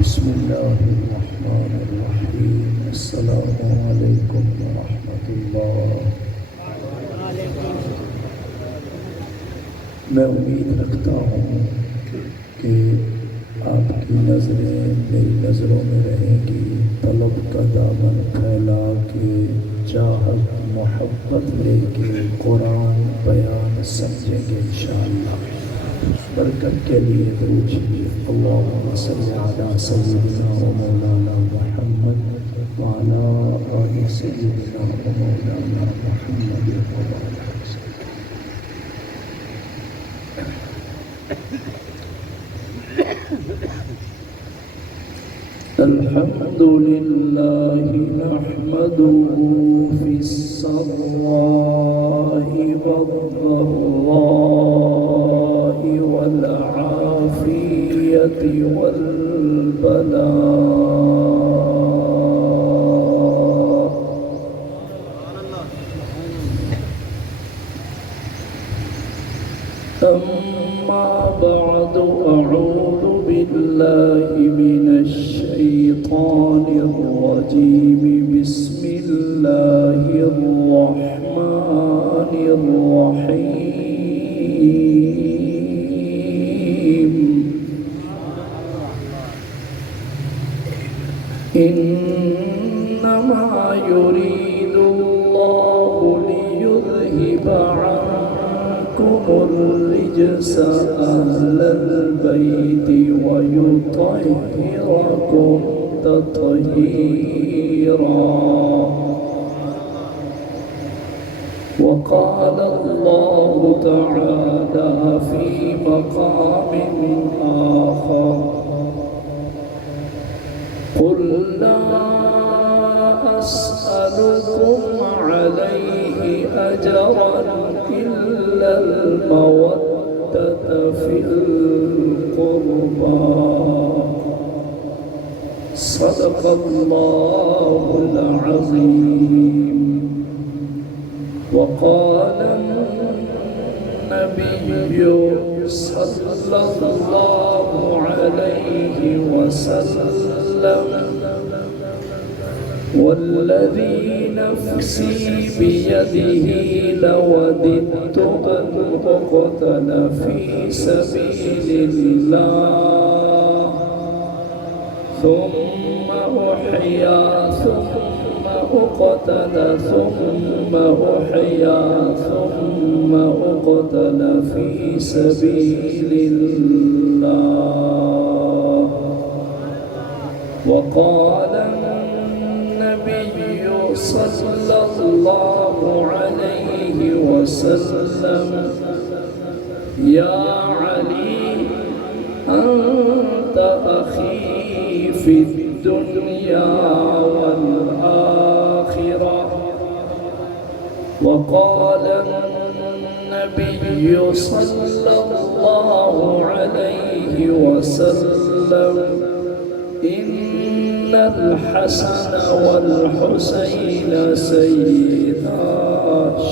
بسم الله الرحمن الرحيم. السلام عليكم ورحمة الله. میں امید رکھتا ہوں کہ آپ کی نظریں میری نظروں میں رہیں گی. طلب کا دامن پھیلا کے چاہت محبت لے کے قرآن بیان سمجھیں گے انشاءاللہ. برکت کے لیے درود شریف. اللہم صلی علی سیدنا و مولانا محمد وعلی آل سیدنا و مولانا محمد وبارک. الحمد لله نحمده في السراء والضراء والعافية والبلاء. أما بعد أعوذ بالله من الشيطان الرجيم. بسم الله الرحمن الرحيم. إنما يريد الله ليذهب عنكم الرجس أهل البيت ويطهركم تطهيرا. وقال الله تعالى في مقام آخر: قل لا أسألكم عليه أجرا إلا المودة في القربى. صدق الله العظيم. وقال النبي صلى الله عليه وسلم: والذي نفسي بيده لوددت أن أقتل في سبيل الله ثم أحيا ثم أقتل ثم أحيا ثم أقتل في سبيل الله. وقال النبي صلى الله عليه وسلم: يا علي أنت أخي في الدنيا والآخرة. وقال النبي صلى الله عليه وسلم: إن الحسن والحسين سيدا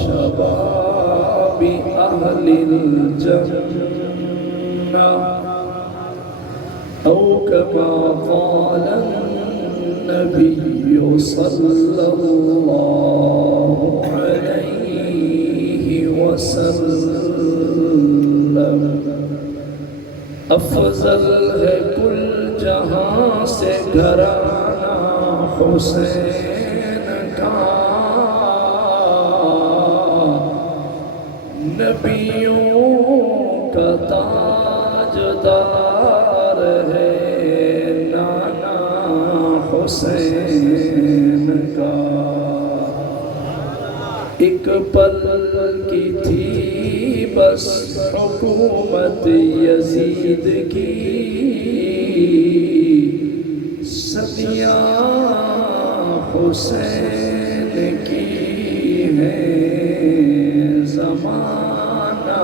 شباب أهل الجنة، أو كما قال النبي صلى الله عليه وسلم. افضل ہے کل جہاں سے گھرانہ حسین کا، نبیوں کا تاجدار ہے نانا حسین کا. ایک پل کی تھی بس حکومت یزید کی، صدیاں حسین کی ہیں، زمانہ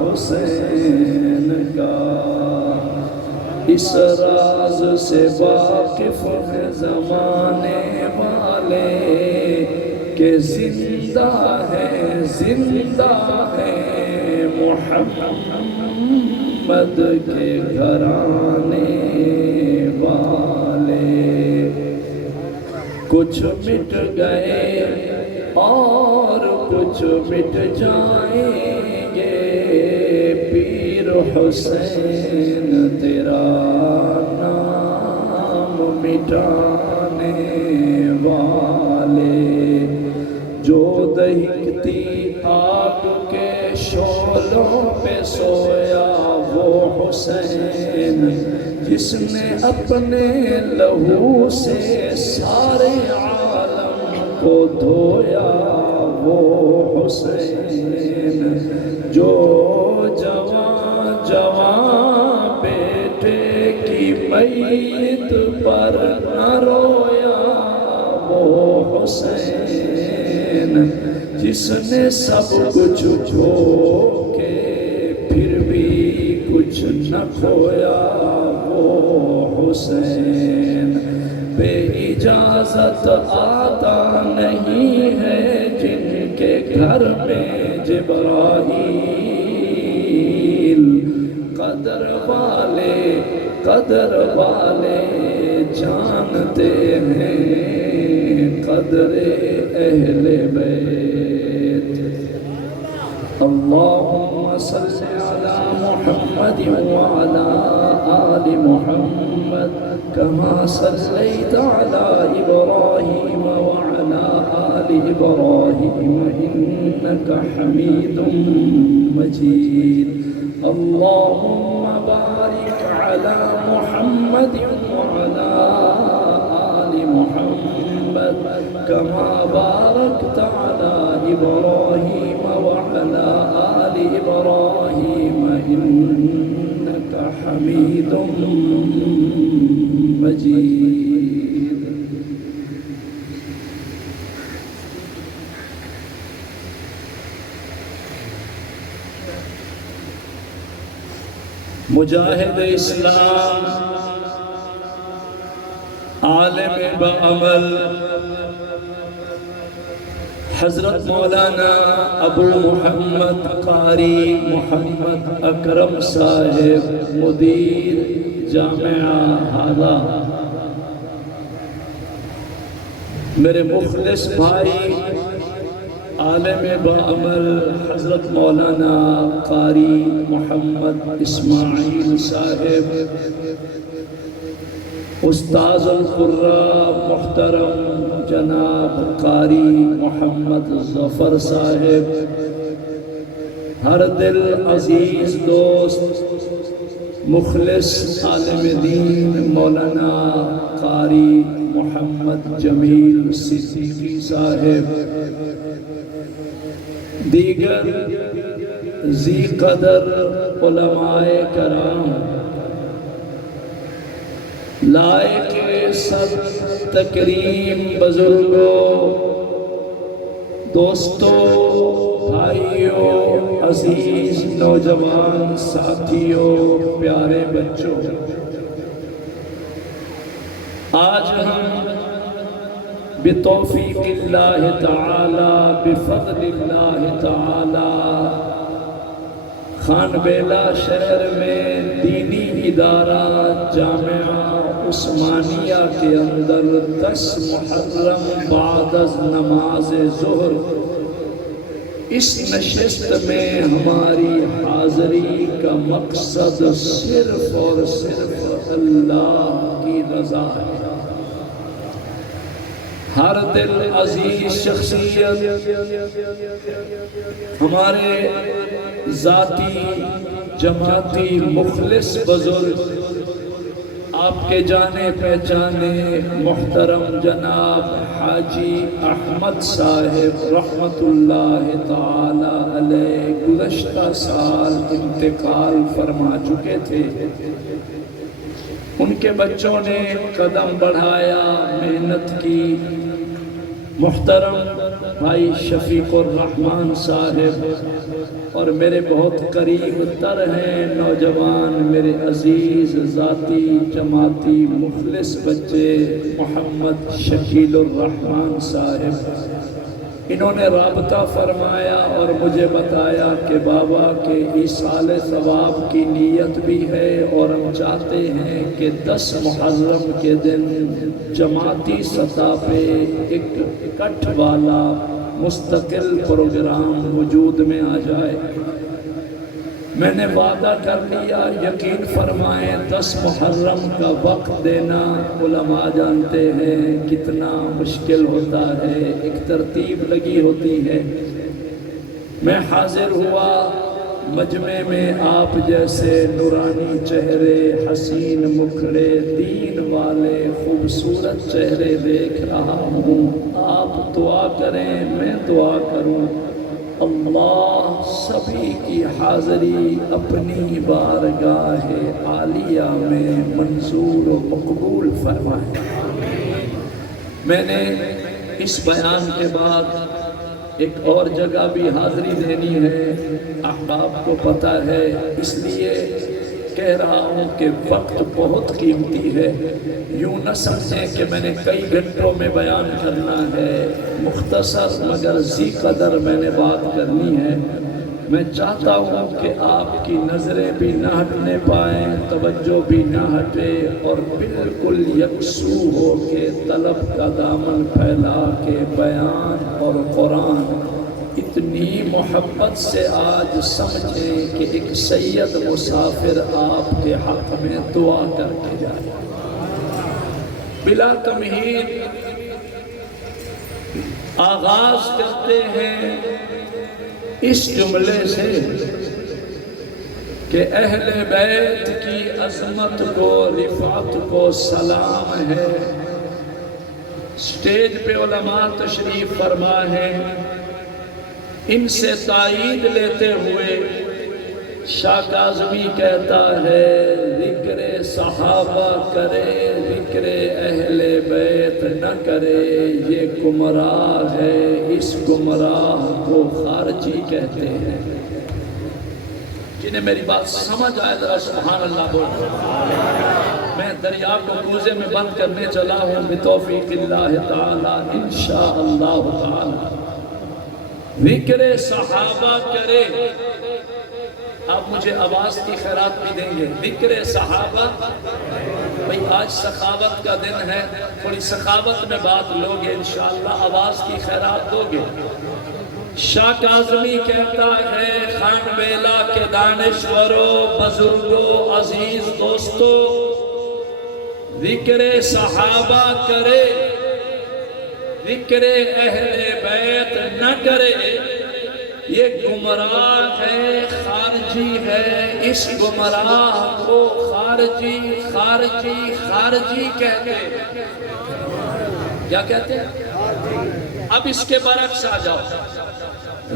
حسین کا. اس راز سے واقف ہے زمانے والے کہ زندہ ہے محمد کے گھرانے کچھ مٹ گئے اور کچھ مٹ جائیں گے، پیر حسین تیرا نام مٹانے والے، جو دہکتی آگ کے شعلوں پہ سویا وہ حسین، جس نے اپنے لہو سے سارے عالم کو دھویا وہ حسین، جو جوان جوان بیٹے کی میت پر نہ رویا وہ حسین، جس نے سب کچھ کھو کے پھر بھی کچھ نہ کھویا وہ حسین، بے اجازت آتا نہیں ہے جن کے گھر میں جبرائیل، قدر والے جانتے ہیں قدر اہل بیت۔ اللہم صل علی محمد وعلی آل محمد کما صلیت علی ابراہیم وعلی آل ابراہیم انکا حمید مجید۔ اللہم بارک علی محمد وعلی آل محمد کما بارکت علی ابراہیم وعلی آل ابراہیم انکا حمید مجید۔ مجاہد اسلام، عالم بعمل، حضرت مولانا ابو محمد قاری محمد اکرم صاحب مدیر جامعہ ہادہ، میرے مخلص بھائی عالم بعمل حضرت مولانا قاری محمد اسماعیل صاحب، استاذ القراء محترم جناب قاری محمد ظفر صاحب، ہر دل عزیز دوست مخلص عالم دین مولانا قاری محمد جمیل صدیقی صاحب، دیگر ذی قدر علماء کرام، لائق سب تکریم بزرگوں، دوستوں، بھائیوں، عزیز نوجوان ساتھیوں، پیارے بچوں، آج ہم بتوفیق اللہ تعالی بفضل اللہ تعالی خان بیلا شہر میں دینی ادارہ جامعہ عثمانیہ کے اندر 10 محرم بعد از نماز ظہر اس نشست میں ہماری حاضری کا مقصد صرف اور صرف اللہ کی رضا ہے۔ ہر دل عزیز شخصیت، ہمارے ذاتی جماعتی مخلص بزرگ، آپ کے جانے پہچانے محترم جناب حاجی احمد صاحب رحمت اللہ تعالی علیہ گزشتہ سال انتقال فرما چکے تھے، ان کے بچوں نے قدم بڑھایا، محنت کی۔ محترم بھائی شفیق الرحمن صاحب اور میرے بہت قریب تر ہیں نوجوان، میرے عزیز ذاتی جماعتی مخلص بچے محمد شکیل الرحمن صاحب، انہوں نے رابطہ فرمایا اور مجھے بتایا کہ بابا کے ایصال ثواب کی نیت بھی ہے، اور ہم چاہتے ہیں کہ 10 محرم کے دن جماعتی سطح پہ ایک اکٹھ والا مستقل پروگرام وجود میں آ جائے۔ میں نے وعدہ کر لیا، یقین فرمائیں 10 محرم کا وقت دینا علماء جانتے ہیں کتنا مشکل ہوتا ہے، ایک ترتیب لگی ہوتی ہے۔ میں حاضر ہوا، مجمع میں آپ جیسے نورانی چہرے، حسین مکھڑے، دین والے خوبصورت چہرے دیکھ رہا ہوں۔ آپ دعا کریں، میں دعا کروں، اللہ سبھی کی حاضری اپنی بارگاہ عالیہ میں منظور و مقبول فرمائے۔ میں نے اس بیان کے بعد ایک اور جگہ بھی حاضری دینی ہے، احباب کو پتہ ہے، اس لیے کہہ رہا ہوں کہ وقت بہت قیمتی ہے۔ یوں نہ سمجھیں کہ میں نے کئی گھنٹوں میں بیان کرنا ہے، مختصر مگر ذی قدر میں نے بات کرنی ہے۔ میں چاہتا ہوں کہ آپ کی نظریں بھی نہ ہٹنے پائیں، توجہ بھی نہ ہٹے، اور بالکل یکسو ہو کے طلب کا دامن پھیلا کے بیان اور قرآن اتنی محبت سے آج سمجھیں کہ ایک سید مسافر آپ کے حق میں دعا کر کے جائے۔ بلا تمہید آغاز کرتے ہیں اس جملے سے کہ اہل بیت کی عظمت کو، رفعت کو سلام ہے۔ اسٹیج پہ علماء تشریف فرما ہے، ان سے تائید لیتے ہوئے شاہ کاظمی کہتا ہے ذکر صحابہ کرے، ذکر اہل بیت نہ کرے، یہ گمراہ ہے، اس گمراہ کو خارجی کہتے ہیں۔ جنہیں میری بات سمجھ آئے ذرا سبحان اللہ بول۔ میں دریا کو کوزے میں بند کرنے چلا ہوں بتوفیق اللہ تعالی انشاءاللہ تعالی۔ ذکر صحابہ کرے، آپ مجھے آواز کی خیرات بھی دیں گے۔ ذکر صحابہ، بھئی آج سخاوت کا دن ہے، تھوڑی سخاوت میں بات لوگے انشاءاللہ، آواز کی خیرات دو گے۔ شاہ کاظمی کہتا ہے خان بیلا کے دانشورو، بزرگو، عزیز دوستو، ذکر صحابہ کرے، ذکر اہل بیت نہ کرے، یہ گمراہ ہے، خارجی ہے، اس گمراہ کو خارجی خارجی خارجی کہتے ہیں۔ کیا کہتے ہیں؟ اب اس کے برعکس آ جاؤ،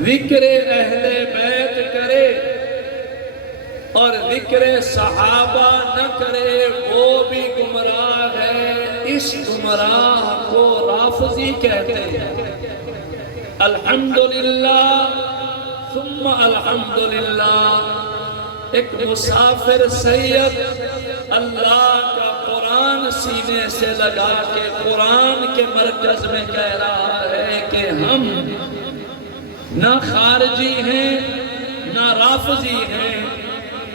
ذکر اہل بیت کرے اور ذکر صحابہ نہ کرے، وہ بھی گمراہ ہے، اس گمراہ کو رافضی کہتے ہیں۔ الحمدللہ ثم الحمدللہ، ایک مسافر سید اللہ کا قرآن سینے سے لگا کے قرآن کے مرکز میں کہہ رہا ہے کہ ہم نہ خارجی ہیں نہ رافضی ہیں،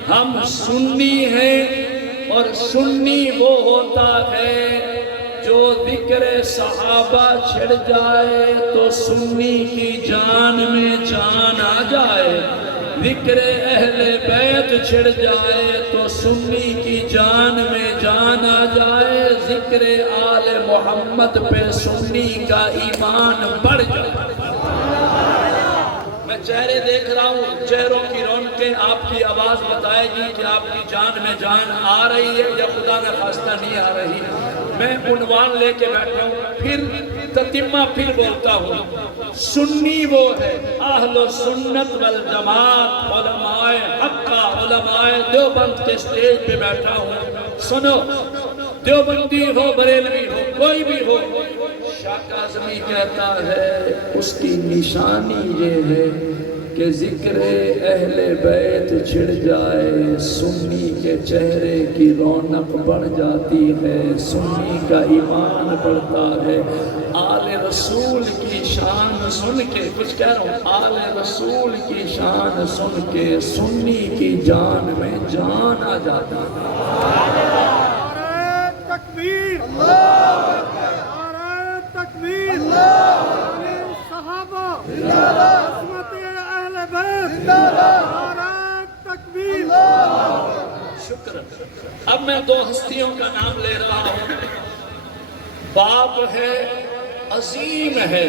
ہم سنی ہیں، اور سنی وہ ہوتا ہے جو ذکر صحابہ چھڑ جائے تو سنی کی جان میں جان آ جائے، ذکر اہل بیت چھڑ جائے تو سنی کی جان میں جان آ جائے، ذکر آل محمد پہ سنی کا ایمان بڑھ جائے۔ میں چہرے دیکھ رہا ہوں، چہروں کی رونقیں، آپ کی آواز بتائے گی کہ آپ کی جان میں جان آ رہی ہے یا خدا نہ خواستہ نہیں آ رہی۔ میں عنوان لے کے بیٹھا ہوں، پھر تتمہ پھر بولتا ہوں۔ سنی وہ ہے اہل سنت والجماعت، علماء حقہ، علماء دیوبند کے سٹیج پہ بیٹھا ہوں۔ سنو، دیوبندی ہو، بریلوی ہو، کوئی بھی ہو، شاہ کاظمی کہتا ہے اس کی نشانی یہ ہے کہ ذکر اہل بیت چھڑ جائے سنی کے چہرے کی رونق بڑھ جاتی ہے، سنی کا ایمان بڑھتا ہے۔ آل رسول کی شان سن کے، کچھ کہہ رہا ہوں، آل رسول کی شان سن کے سنی کی جان میں جان آ جاتا ہے۔ نعرہ تکبیر، نعرہ تکبیر، صحابہ، عصمت اہل بیت، نعرہ تکبیر۔ شکر۔ اب میں دو ہستیوں کا نام لے رہا ہوں۔ باپ ہے، عظیم ہے،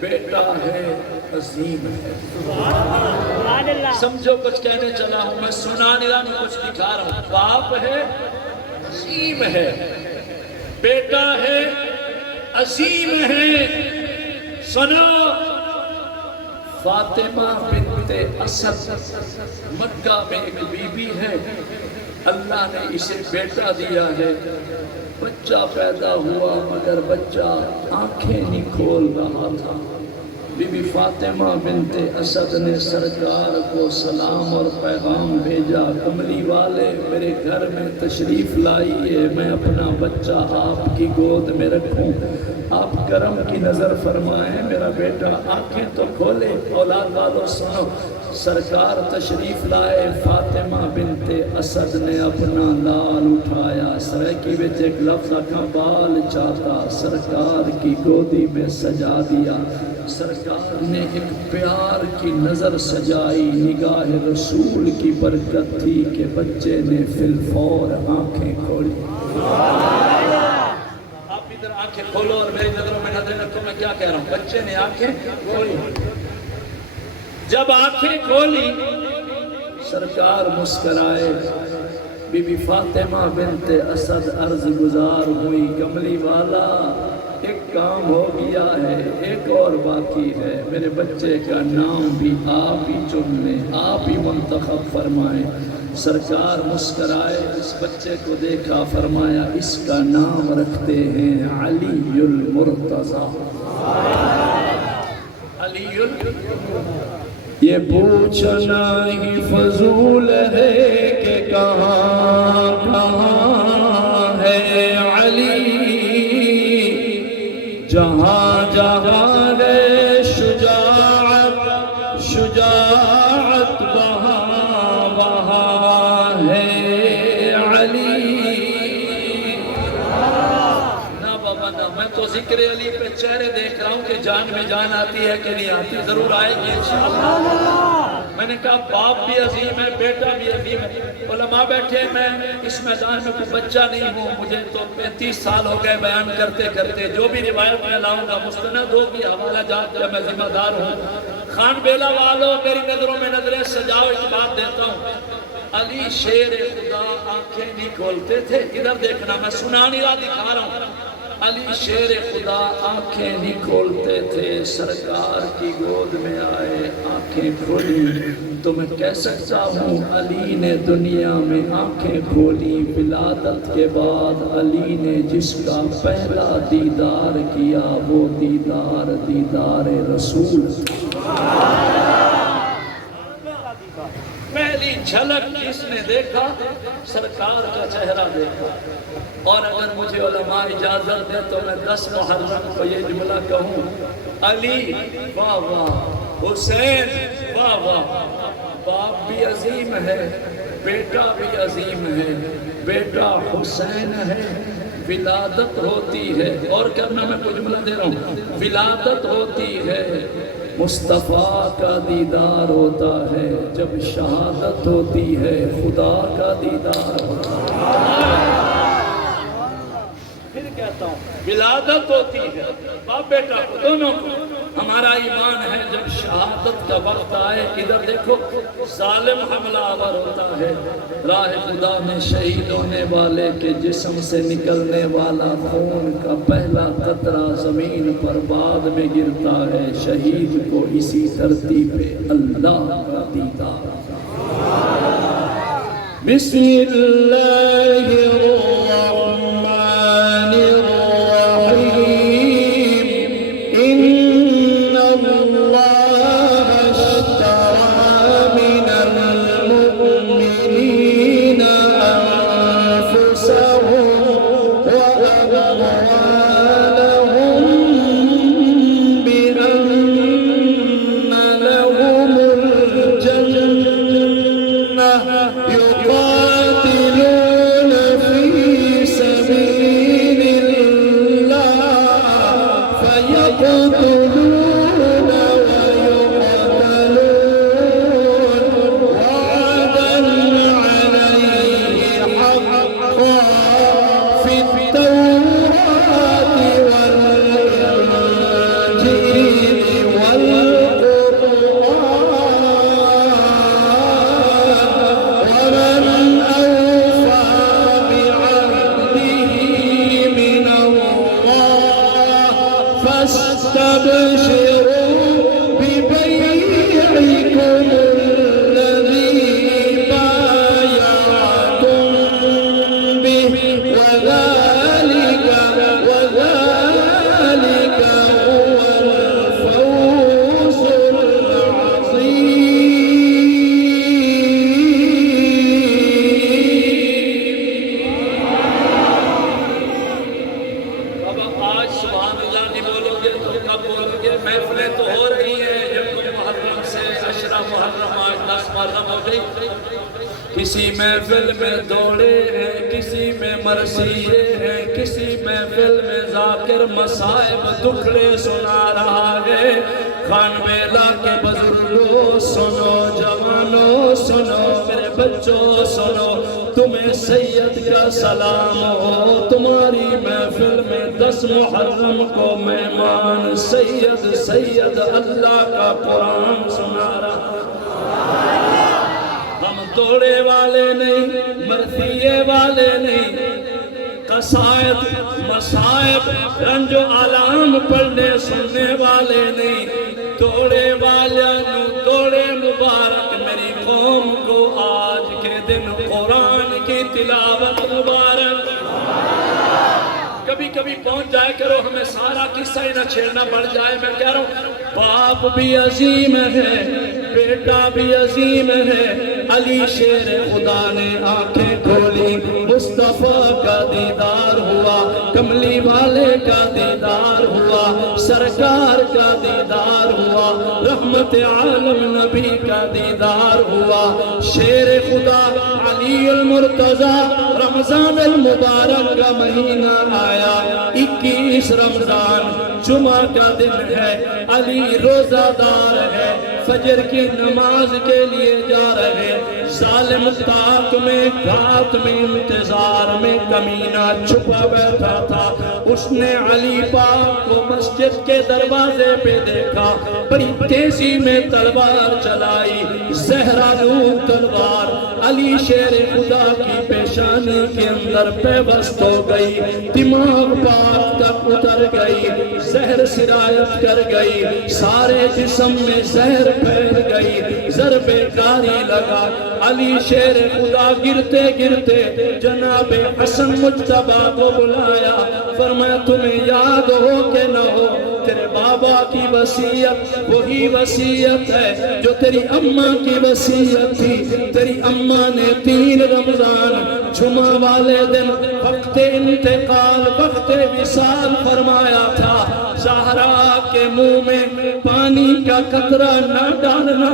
بیٹا ہے، عظیم ہے۔ سمجھو کچھ کہنے چلا ہوں، میں سنا نہیں رہا، میں کچھ دکھا رہا ہوں۔ باپ ہے، عظیم ہے، بیٹا ہے، عظیم ہے۔ سنو، فاطمہ بنت اسد مکہ میں ایک بی بی ہے، اللہ نے اسے بیٹا دیا ہے، بچہ پیدا ہوا مگر بچہ آنکھیں نہیں کھول رہا تھا۔ بی بی فاطمہ بنت اسد نے سرکار کو سلام اور پیغام بھیجا، کملی والے میرے گھر میں تشریف لائیے، میں اپنا بچہ آپ کی گود میں رکھوں، آپ کرم کی نظر فرمائیں، میرا بیٹا آنکھیں تو کھولے۔ اولاد والو سنو، سرکار تشریف لائے، فاطمہ بنت اسد نے اپنا لال اٹھایا، سرکی بچ ایک لفظ کا بال چاہتا، سرکار کی گودی میں سجا دیا۔ سرکار نے ایک پیار کی نظر سجائی، نگاہ رسول کی برکت تھی کہ بچے نے فی الفور آنکھیں کھولی۔ آپ ادھر آنکھیں کھولو اور میری نظروں میں نظر رکھو، میں کیا کہہ رہا ہوں، بچے نے آنکھیں کھولی۔ جب آنکھیں کھولی سرکار مسکرائے، بی بی فاطمہ بنت اسد عرض گزار ہوئی، کملی والا ایک کام ہو گیا ہے، ایک اور باقی ہے، میرے بچے کا نام بھی آپ ہی چن لیں، آپ ہی منتخب فرمائیں۔ سرکار مسکرائے، اس بچے کو دیکھا، فرمایا اس کا نام رکھتے ہیں علی المرتضیٰ۔ علی یہ پوچھنا ہی فضول ہے کہ کہاں کہاں ہے علی، جہاں جہاں ہے شجاعت، شجاعت وہاں وہاں ہے علی۔ نا بابا نا، میں تو ذکر علی پہ چہرے دیکھ رہا ہوں کہ جان میں جان آتی ہے کہ نہیں آتی، ضرور آئے گی انشاءاللہ۔ میں نے کہا باپ بھی عظیم ہے، بیٹا بھی عظیم ہے۔ علماء بیٹھے، میں اس میدان میں کوئی بچہ نہیں ہوں، مجھے تو 35 سال ہو گئے بیان کرتے کرتے، جو بھی روایت میں لاؤں گا مستند ہوگی، حوالہ جات کا میں ذمہ دار ہوں۔ خان بیلہ والوں میری نظروں میں نظریں سجاؤ، ایک بات دیتا ہوں، علی شیر خدا آنکھیں نہیں کھولتے تھے، ادھر دیکھنا، میں سنا نہیں رہا، دکھا رہا ہوں۔ علی شیر خدا آنکھیں نہیں کھولتے تھے، سرکار کی گود میں آئے، آنکھیں کھولی، تو میں کہہ سکتا ہوں علی نے دنیا میں آنکھیں کھولی۔ ولادت کے بعد علی نے جس کا پہلا دیدار کیا وہ دیدار دیدار رسول۔ پہلی جھلک جس نے دیکھا سرکار کا چہرہ دیکھا۔ اور اگر مجھے علماء اجازت دے تو میں 10 محرم کو یہ جملہ کہوں، علی واہ واہ، حسین واہ واہ۔ باپ بھی عظیم ہے، بیٹا بھی عظیم ہے، بیٹا حسین ہے، ولادت ہوتی ہے، اور کرنا میں کوئی جملہ دے رہا ہوں، ولادت ہوتی ہے، مصطفیٰ کا دیدار ہوتا ہے، جب شہادت ہوتی ہے خدا کا دیدار ہوتا ہے۔ پھر کہتا ہوں ولادت ہوتی ہے، باپ بیٹا کو دونوں کو، ہمارا ایمان ہے جب شہادت کا وقت آئے، ادھر دیکھو ظالم حملہ آور ہوتا ہے، راہ خدا میں شہید ہونے والے کے جسم سے نکلنے والا خون کا پہلا قطرہ زمین پر بعد میں گرتا ہے، شہید کو اسی دھرتی پہ اللہ کا دیدار۔ بسم اللہ الرحمن الرحیم، ان اللہ اشترى فاستبشروا ببيعكم الذي بايعتم به وذلك هو الفوز العظيم. اب آج سبحان اللہ نہیں بولو گے تو کب بولو گے؟ محفلیں تو ہو رہی ہیں، جب کچھ محرم سے 10 محرم آج 10 محرم ہو گئی. کسی محفل میں دوڑے ہیں، کسی میں مرثیے ہیں، کسی محفل میں ذاکر مصائب دکھڑے سنا رہا ہے. خان بیلا کے بزرگوں سنو، جوانوں سنو، میرے بچوں سنو، تمہیں سید کا سلام ہو. تمہاری محفل میں 10 محرم کو مہمان سید اللہ کا قرآن سنا رہا. ہم دوڑے والے نہیں، مرثیے والے نہیں، قصائد مصائب رنج و آلام پڑھنے سننے والے نہیں. دوڑے والوں دوڑے مبارک میری قوم کو آج کے دن قرآن کی تلاوت مبارک. کبھی کبھی پہنچ جائے کرو، ہمیں سارا قصہ ہی نہ چھیڑنا پڑ جائے. میں کہہ رہا ہوں باپ بھی عظیم ہے، بیٹا بھی عظیم ہے. علی شیر خدا نے آنکھیں کھولی، مصطفیٰ کا دیدار ہوا، کملی والے کا دیدار ہوا، سرکار کا دیدار ہوا، رحمت عالم نبی کا دیدار ہوا. شیر خدا علی المرتضی رمضان المبارک کا مہینہ آیا. 21 رمضان جمعہ کا دن ہے. علی روزہ دار ہے، فجر کی نماز کے لیے جا رہے. ظالم تاک میں گھات میں انتظار میں کمینہ چھپا بیٹھا تھا. اس نے علی پاک کو مسجد کے دروازے پہ دیکھا، بڑی تیزی میں تلوار چلائی. زہرالود تلوار علی شیر خدا کی پیشانی کے اندر پیوست ہو گئی، دماغ پاک تک اتر گئی، زہر سرایت کر گئی، سارے جسم میں زہر پھیل گئی، ضرب کاری لگا. علی شیر خدا گرتے گرتے جناب حسن مجتبی کو بلایا. فرمایا تمہیں یاد ہو کہ نہ ہو، تیرے بابا کی وصیت وہی وصیت ہے جو تیری اماں کی وصیت تھی. تیری اماں نے 3 رمضان جمعہ والے دن وقت انتقال وقت وصال فرمایا تھا. زہرا کے منہ میں پانی کا قطرہ نہ ڈالنا،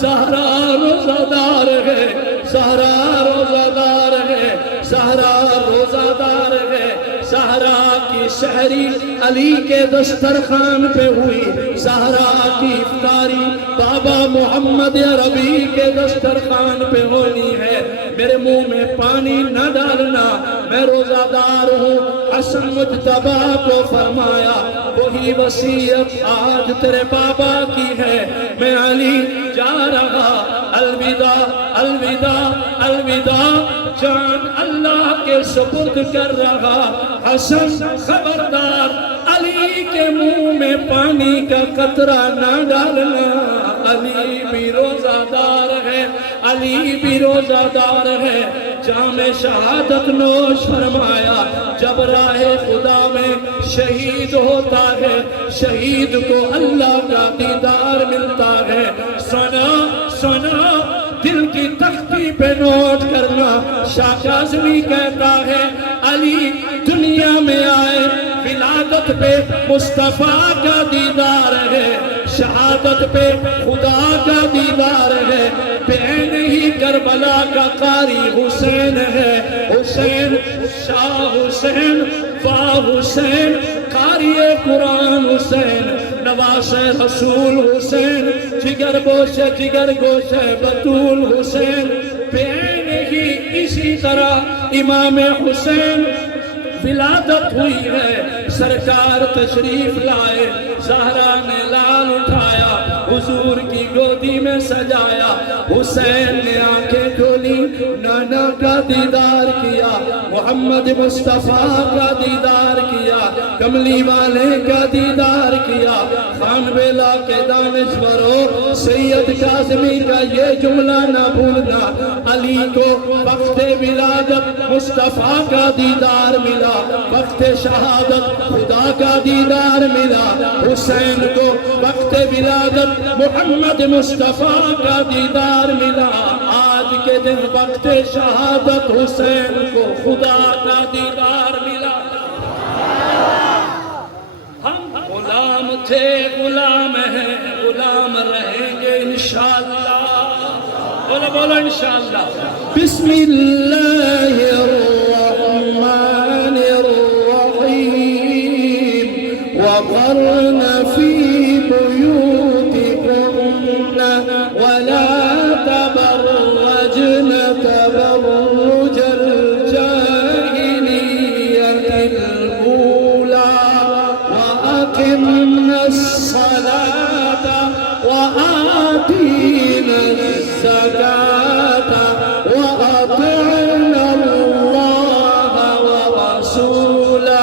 زہرا روزہ دار ہے، زہرا روزہ دار ہے، زہرا روزہ دار ہے. زہرا کی سحری علی کے دسترخوان پہ ہوئی، زہرا کی افطاری بابا محمد عربی کے دسترخوان پہ ہونی ہے. میرے منہ میں پانی نہ ڈالنا، میں روزہ دار ہوں. حسن مجتبی کو فرمایا وہی وصیت آج تیرے بابا کی ہے. میں علی جا رہا، الوداع الوداع الوداع، جان اللہ کے سپرد کر رہا. حسن خبردار، علی کے منہ میں پانی کا قطرہ نہ ڈالنا. علی بھی روزہ دار ہے، علی بھی روزہ دار ہے. جام شہادت نوش فرمایا. جب راہ خدا میں شہید ہوتا ہے، شہید کو اللہ کا دیدار ملتا ہے. سنا سنا دل کی تختی پہ نوٹ کرنا. شاہ کاظمی کہتا ہے علی دنیا میں آئے، ولادت پہ مصطفیٰ کا دیدار ہے، شہادت پہ خدا کا دیدار ہے. بین ہی کربلا کا قاری حسین ہے. حسین شاہ حسین واہ حسین، قاری قرآن حسین، نواز رسول حسین، جگر گوش بطول حسین. بین ہی اسی طرح امام حسین ولادت ہوئی ہے. سرکار تشریف لائے، زہرا نے لال اٹھایا، حضور کی گودی میں سجایا، حسین نے آنکھیں کھولی، نانا کا دیدار کیا، محمد مصطفیٰ کا دیدار کیا، کملی والے کا دیدار کیا۔ خان بیلا کے دانشوروں، سید کاظمی کا یہ جملہ نہ بھولنا، علی کو وقت ولادت مصطفیٰ کا دیدار ملا، وقت شہادت خدا کا دیدار ملا، حسین کو وقت ولادت محمد مصطفیٰ کا دیدار ملا، آج کے دن وقت شہادت حسین کو خدا کا دیدار ملا۔ ہم غلام تھے، غلام ہیں، غلام رہیں گے انشاءاللہ، بولو بولو انشاءاللہ۔ بسم اللہ الرحمن الرحیم، وقرن فی بیوتکن ولا تبرجن تبرج الجاہلیۃ الأولی وأقمن الصلاة وآتین الزکاة وأطعن اللہ ورسولہ،